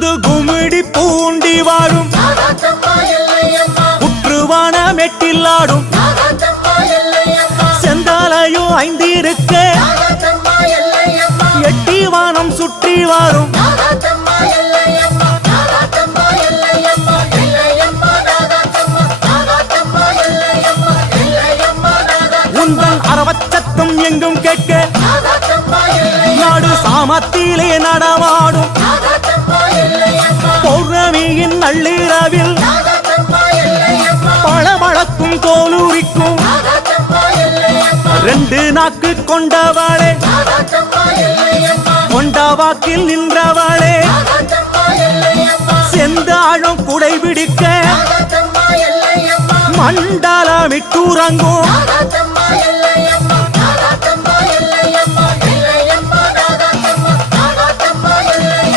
புது குமிடி பூண்டி வாழும் புற்றுவான மெட்டில்லாடும் செந்தாலையும் ஐந்திருக்க எட்டி வானம் சுற்றி வாரும் உந்தன் அரவச்சத்தம் எங்கும் கேட்க நாடு சாமத்திலே நடமாடும் பௌர்ணமியின் நள்ளிரவில் பளபளக்கும் தோலுரிக்கும் ரெண்டு நாக்கு கொண்டவளே கொண்ட வாக்கில் நின்றவளே செந்தாழம் குடை பிடிக்க மண்டலமிட்டுறங்கும்